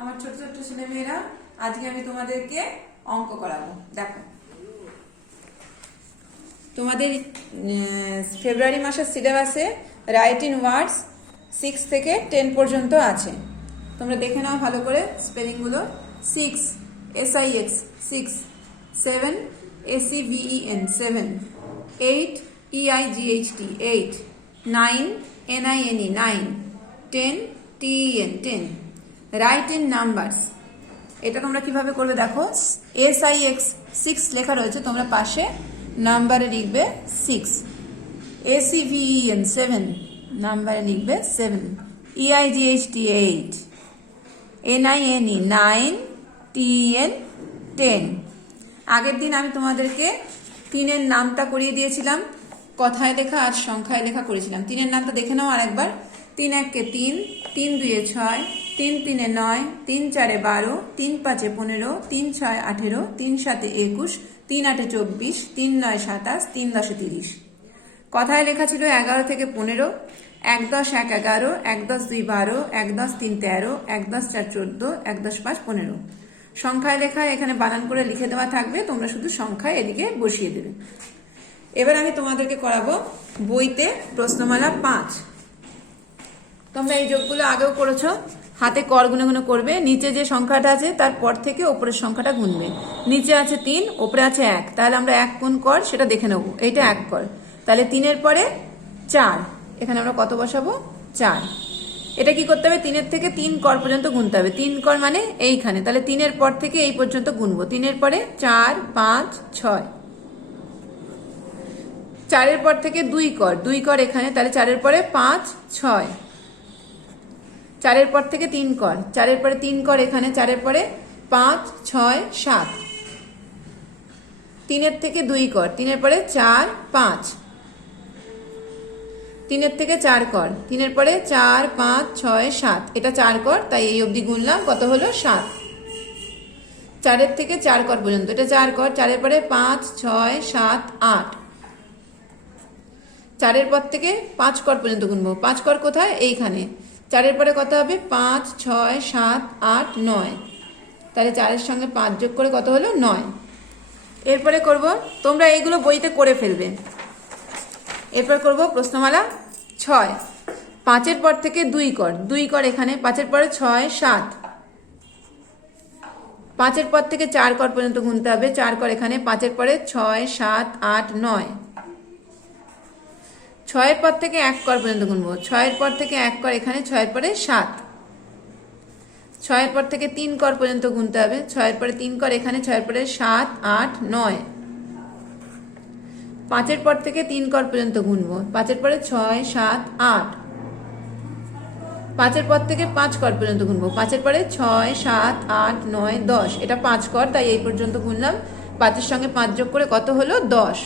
আমার ছোট ছোট ছেলেমেয়েরা, আজকে আমি তোমাদেরকে অঙ্ক করাবো। দেখো, তোমাদের ফেব্রুয়ারি মাসের সিলেবাসে রাইট ইন ওয়ার্ডস 6 থেকে 10 পর্যন্ত আছে। তোমরা দেখে নাও ভালো করে স্পেলিংগুলো। 6 SIX 6, 7 ACVEN 7, 8 EIGHT 8, 9 NINE 9, 10 TEN 10। Right in numbers, এটা তোমরা কিভাবে করবে দেখো। SIX 6 লেখা রয়েছে, তোমরা পাশে নাম্বারে লিখবে 6। ACVEN 7 নাম্বারে লিখবে 7। EIGHT 8, NINE 9, TEN 10। আগের দিন আমি তোমাদেরকে 3-এর নামটা করিয়ে দিয়েছিলাম, কথায় লেখা আর সংখ্যায় লেখা করেছিলাম। 3-এর নামটা দেখে নাও আরেকবার। 3 1 3, 3 2 6, 3 3 9, 3 4 12, 3 5 15, 3 6 18, 3 7 21, 3 8 24, 3 9 27, 3 10 30। কথায় লেখা ছিল 11 থেকে 15, 1 10 1 11, 1 10 2 12, 1 10 3 13, 1 10 4 14, 1 10 5 15। সংখ্যায় লেখা এখানে বানান করে লিখে দেওয়া থাকবে, তোমরা শুধু সংখ্যায় এদিকে বসিয়ে দেবে। এবার আমি তোমাদেরকে করাবো বইতে প্রশ্নমালা 5। তোমরা এই যোগগুলো আগেও করেছো, হাতে কর গুনে গুনে করবে। নিচে যে সংখ্যাটা আছে তার পর থেকে ওপরের সংখ্যাটা গুনবে। নিচে আছে 3, ওপরে আছে 1, তাহলে আমরা 1 কোন কর সেটা দেখে নেব। এইটা 1 কর, তাহলে 3-এর পরে 4, এখানে আমরা কত বসাবো? 4। এটা কি করতে হবে? 3-এর থেকে 3 কর পর্যন্ত গুনতে হবে। 3 কর মানে এইখানে, তাহলে 3-এর পর থেকে এই পর্যন্ত গুনবো। 3-এর পরে 4 5 6, 4-এর পর থেকে 2 কর, 2 কর এখানে, তাহলে 4-এর পরে 5 6, 4-এর পর থেকে 3 কর, 4-এর পরে 3 কর এখানে, 4-এর পরে 5 6 7, 3-এর থেকে 2 কর, 3-এর পরে 4 5, 3-এর থেকে 4 কর, 3-এর পরে 4 5 6 7, এটা 4 কর, তাই এই অবধি গুনলাম, কত হলো? 7। 4-এর থেকে 4 কর পর্যন্ত, এটা 4 কর, 4-এর পরে 5 6 7 8, 4-এর পর থেকে 5 কর পর্যন্ত গুনবো। 5 কর কোথায়? এইখানে। 4-এর পরে কত হবে? 5 6 7 8 9, তাহলে 4-এর সঙ্গে 5 যোগ করে কত হলো? 9। এরপরে করব, তোমরা এইগুলো বইতে করে ফেলবে। এরপর করব প্রশ্নমালা 6। 5-এর পর থেকে 2 কর, 2 কর এখানে, 5-এর পরে 6 7, 5-এর পর থেকে 4 কর পর্যন্ত গুনতে হবে। 4 কর এখানে, 5-এর পরে 6 7 8 9, 6-এর পর থেকে 1 কর পর্যন্ত গুনবো। 6-এর পর থেকে 1 কর এখানে, 6-এর পরে 7, 6-এর পর থেকে 3 কর পর্যন্ত গুনতে হবে। 6-এর পরে 3 কর এখানে, 6-এর পরে 7 8 9, 5-এর পর থেকে 3 কর পর্যন্ত গুনবো। 5-এর পরে 6 7 8, 5-এর পর থেকে 5 কর পর্যন্ত গুনবো। 5-এর পরে 6 7 8 9 10, এটা 5 কর, তাই এই পর্যন্ত গুনলাম। 5-এর সঙ্গে 5 যোগ করে কত হলো? 10।